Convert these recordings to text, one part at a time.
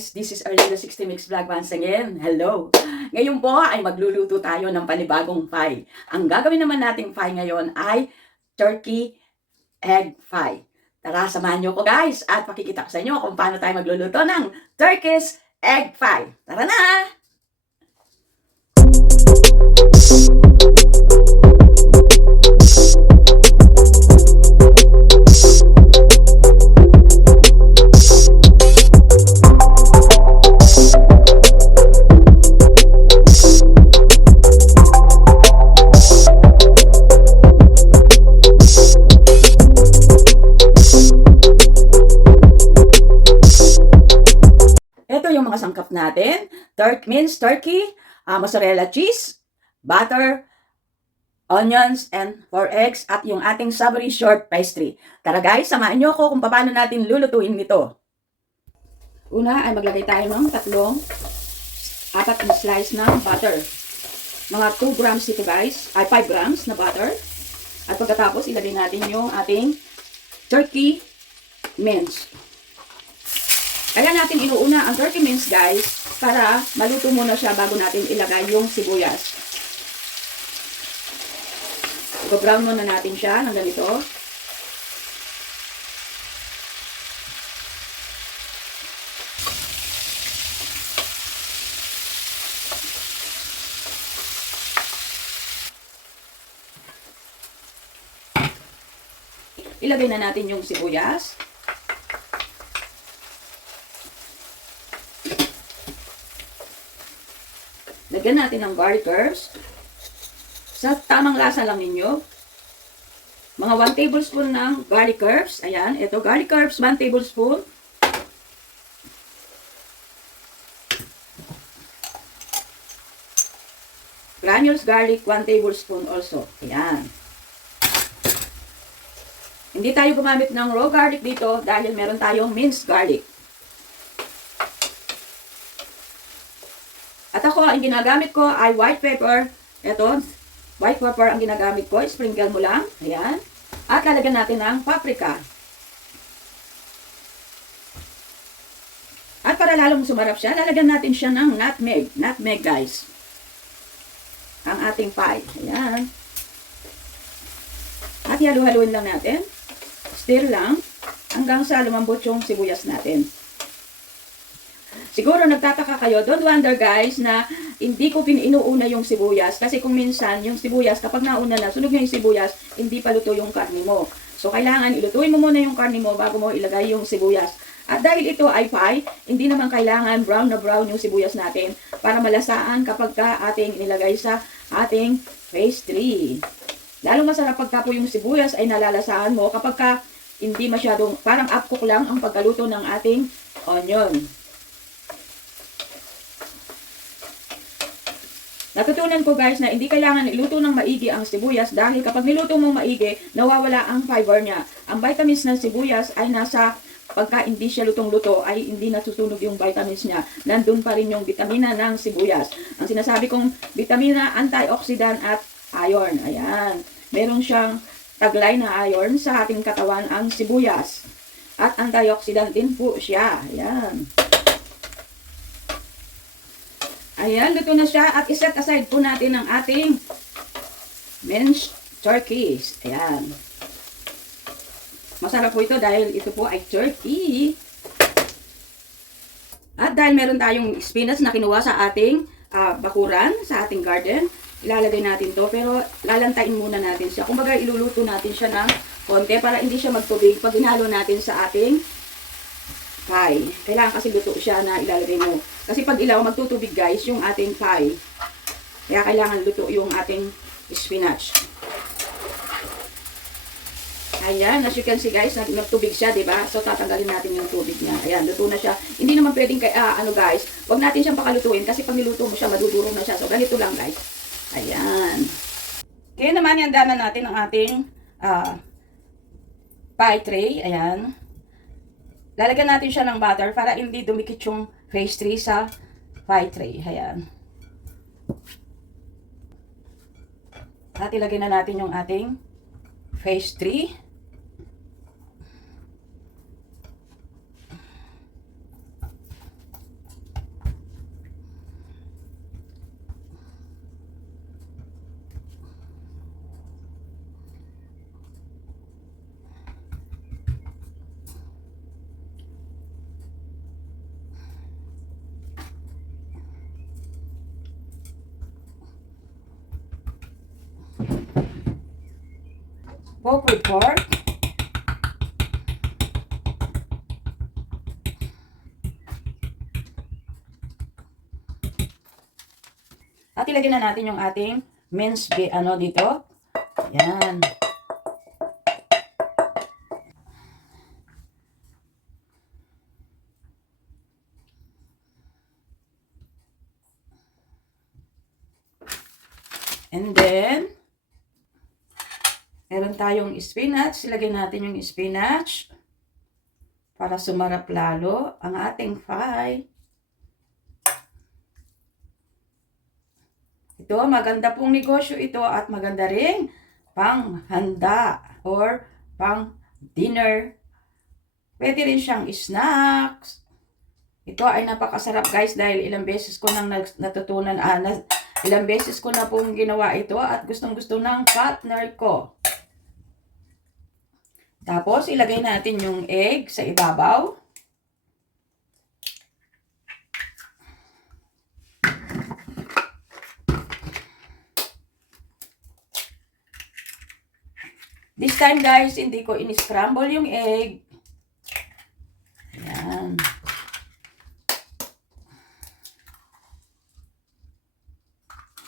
guys, this is Arlene 60 Mix Vlog once again. Hello! Ngayon po ay magluluto tayo ng panibagong pie. Ang gagawin naman nating pie ngayon ay turkey egg pie. Tara, samahan niyo ko guys at pakikita ko sa inyo kung paano tayo magluluto ng turkey's egg pie. Tara na! Mga sangkap natin, minced turkey, mozzarella cheese, butter, onions, and 4 eggs, at yung ating savory short pastry. Tara guys, samahan nyo ako kung paano natin lulutuin ito. Una ay maglagay tayo ng 4 na slice ng butter. Mga 2 grams ito guys, ay 5 grams na butter. At pagkatapos ilagay natin yung ating turkey mince. Kaya natin inuuna ang turkey mince guys para maluto muna siya bago natin ilagay yung sibuyas. I-brown muna natin siya ng ganito. Ilagay na natin yung sibuyas. Lagyan natin ng garlic herbs. Sa tamang lasa lang ninyo. Mga 1 tablespoon ng garlic herbs. Ayan, ito garlic herbs, 1 tablespoon. Granules garlic, 1 tablespoon also. Ayan. Hindi tayo gumamit ng raw garlic dito dahil meron tayong minced garlic. At ako, ang ginagamit ko ay white pepper. Ito, white pepper ang ginagamit ko. Sprinkle mo lang. Ayan. At lalagyan natin ng paprika. At para lalong sumarap siya, lalagyan natin siya ng nutmeg. Nutmeg, guys. Ang ating pie. Ayan. At halu-haluin lang natin. Stir lang hanggang sa lumambot yung sibuyas natin. Siguro nagtataka kayo, don't wonder guys na hindi ko inuuna yung sibuyas. Kasi kung minsan yung sibuyas, kapag nauna na, sunog na yung sibuyas, hindi pa luto yung karne mo. So kailangan ilutuin mo muna yung karne mo bago mo ilagay yung sibuyas. At dahil ito ay pie, hindi naman kailangan brown na brown yung sibuyas natin para malasaan kapag ka ating inilagay sa ating pastry. Lalo masarap pagka po yung sibuyas ay nalalasaan mo kapag ka hindi masyadong, parang upcook lang ang pagkaluto ng ating onion. Natutunan ko guys na hindi kailangan iluto ng maigi ang sibuyas dahil kapag niluto mong maigi, nawawala ang fiber niya. Ang vitamins ng sibuyas ay nasa, pagka hindi siya lutong-luto ay hindi nasusunog yung vitamins niya. Nandun pa rin yung vitamina ng sibuyas. Ang sinasabi kong vitamina, antioxidant at iron. Ayan. Meron siyang taglay na iron sa ating katawan ang sibuyas. At antioxidant din po siya. Ayan. Ayan, luto na siya at iset aside po natin ang ating minced turkeys. Ayan. Masarap po ito dahil ito po ay turkey. At dahil meron tayong spinach na kinuha sa ating bakuran, sa ating garden, ilalagay natin to pero lalantain muna natin siya. Kumbaga iluluto natin siya ng konti para hindi siya magtubig pag inalo natin sa ating pie. Kailangan kasi luto siya na ilalagay mo. Kasi pag ilaw, magtutubig guys yung ating pie. Kaya kailangan luto yung ating spinach. Ayan, as you can see guys, nagtubig siya, diba? So tatanggalin natin yung tubig niya. Ayan, luto na siya. Hindi naman pwedeng, ano guys, wag natin siyang pakalutuin kasi pag niluto mo siya, madudurog na siya. So ganito lang guys. Ayan. Kaya naman, ihanda na natin ang ating pie tray. Ayan. Lalagyan natin siya ng butter para hindi dumikit yung pastry sa pie tray. Ayan. At ilagay na natin yung ating pastry. Pork with pork. At ilagyan na natin yung ating minced dito. Yan. And then, meron tayong spinach. Ilagay natin yung spinach para sumarap lalo ang ating pie. Ito, maganda pong negosyo ito at maganda ring pang handa or pang dinner. Pwede rin siyang snacks. Ito ay napakasarap guys dahil ilang beses ko nang natutunan, ilang beses ko na pong ginawa ito at gustong-gusto ng partner ko. Tapos, ilagay natin yung egg sa ibabaw. This time guys, hindi ko in-scramble yung egg. Ayan.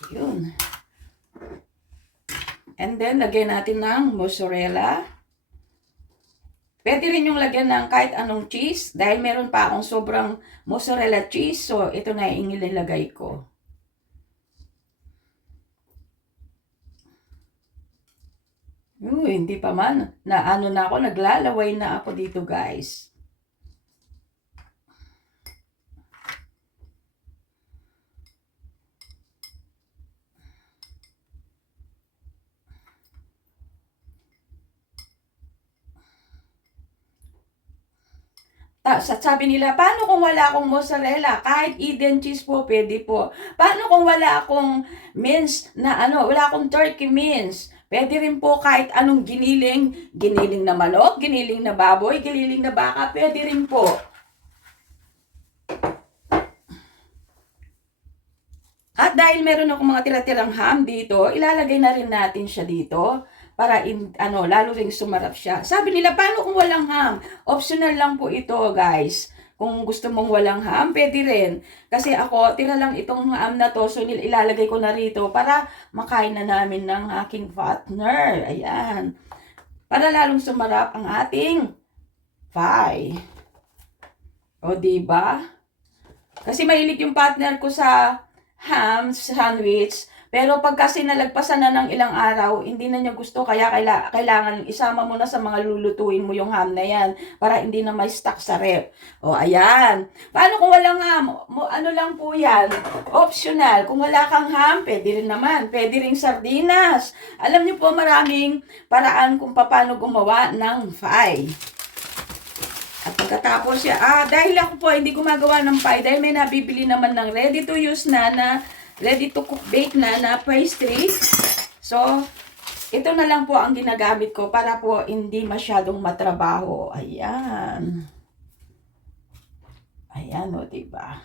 Yun. And then, lagyan natin ng mozzarella. Pwede rin yung lagyan ng kahit anong cheese. Dahil meron pa akong sobrang mozzarella cheese. So, ito na yung ilalagay ko. Hindi pa man. Na ako, naglalaway na ako dito guys. Sabi nila, paano kung wala akong mozzarella? Kahit Eden cheese po, pwede po. Paano kung wala akong mince na wala akong turkey mince? Pwede rin po kahit anong giniling na manok, giniling na baboy, giniling na baka, pwede rin po. At dahil meron akong mga tira-tirang ham dito, ilalagay na rin natin siya dito para lalo ring sumarap siya. Sabi nila, paano kung walang ham? Optional lang po ito, guys. Kung gusto mong walang ham, pwede rin. Kasi ako, tira lang itong ham na to, so ilalagay ko na rito para makain na namin ng aking partner. Ayan. Para lalong sumarap ang ating pie. O, diba? Kasi mahilig yung partner ko sa ham sandwich. Pero pag kasi nalagpasan na ng ilang araw, hindi na niya gusto. Kaya kailangan isama mo na sa mga lulutuin mo yung ham na yan para hindi na may stuck sa ref. O, ayan. Paano kung walang ham? Ano lang po yan? Optional. Kung wala kang ham, pwede rin naman. Pwede rin sardinas. Alam niyo po, maraming paraan kung paano gumawa ng pie. At pagkatapos dahil ako po hindi gumagawa ng pie, dahil may nabibili naman ng ready to use na ready to cook bake na pastry. So, ito na lang po ang ginagamit ko para po hindi masyadong matrabaho. Ayan. Ayan o, diba?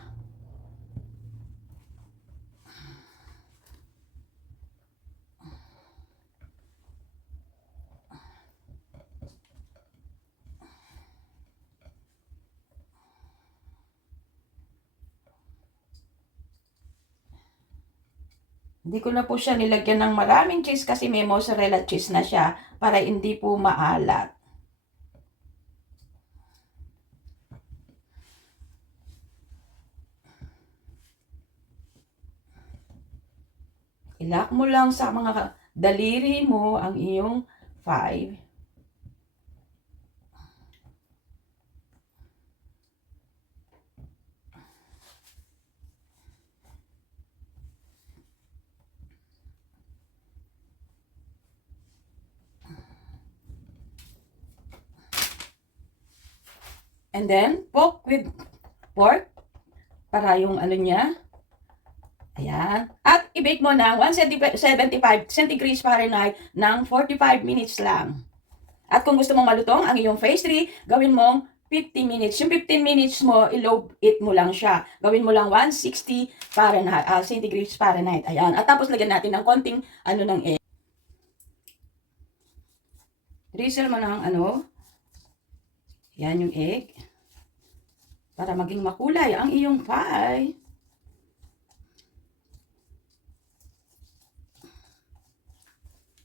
Hindi ko na po siya nilagyan ng maraming cheese kasi may mozzarella cheese na siya para hindi po maalat. Ilak mo lang sa mga daliri mo ang iyong 5. And then, pork with pork. Para yung niya. Ayan. At i-bake mo ng 175 centigrade Fahrenheit ng 45 minutes lang. At kung gusto mong malutong ang iyong pastry, gawin mong 50 minutes. Yung 15 minutes mo, i-low it mo lang siya. Gawin mo lang 160 Fahrenheit, centigrade Fahrenheit. Ayan. At tapos lagyan natin ng konting ng egg. drizzle mo ng ano, yan yung egg, para maging makulay ang iyong pie.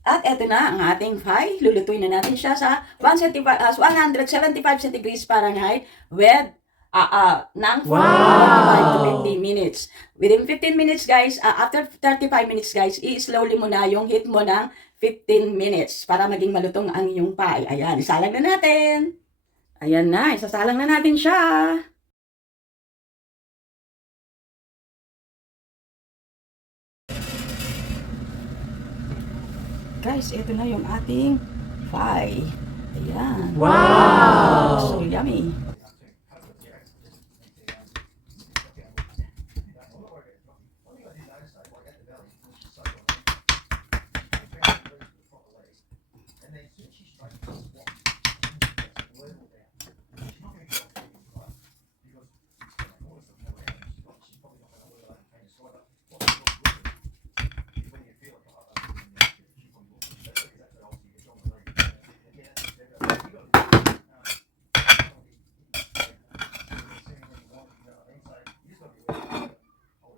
At eto na ang ating pie. Lulutuin na natin siya sa 175 degrees Fahrenheit with ng 45 to 50 minutes. Within 15 minutes guys, after 35 minutes guys, i-slowly mo na yung heat mo ng 15 minutes para maging malutong ang iyong pie. Ayan, isalang na natin. Ayan na, isasalang na natin siya. Guys, ito na yung ating pie. Ayan. Wow! So yummy.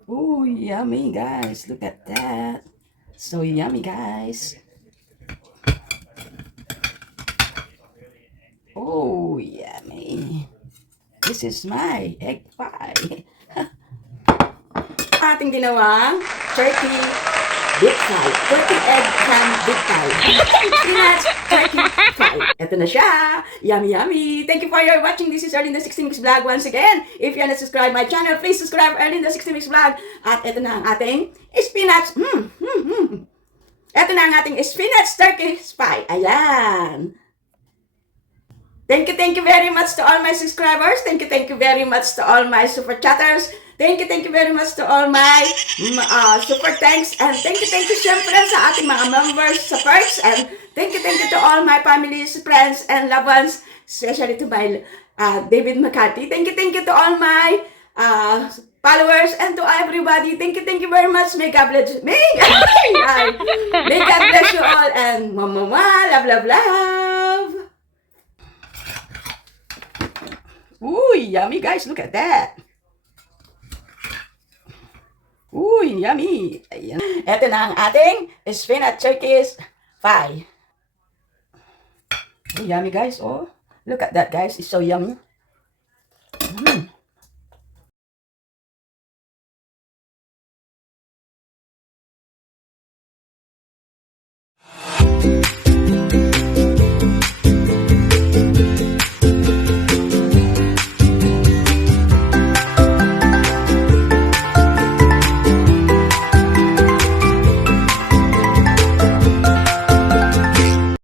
Oh, yummy guys. Look at that. So yummy guys. Oh, yummy. This is my egg pie. Ating ginawang turkey deep fry. Turkey egg ham deep fry. Peanuts turkey fry. Ito na siya. Yummy, yummy. Thank you for your watching. This is Erlinda 60 Mix Vlog once again. If you are not subscribed my channel, please subscribe Erlinda 60 Mix Vlog. At ito na ang ating spinach. Ito na ang ating spinach turkey pie. Ayan. Thank you very much to all my subscribers. Thank you very much to all my super chatters. Thank you very much to all my super thanks. And thank you syempre sa ating mga members sa perks. And thank you to all my families, friends, and loved ones. Especially to my David McCarthy. Thank you to all my followers and to everybody. Thank you very much. May God bless you. May God bless you all. And love, love. Ooh, yummy guys, look at that. Ooh, yummy. Ayan. Ito na ang ating spinach turkey pie. Ooh, yummy guys, oh. Look at that guys, it's so yummy.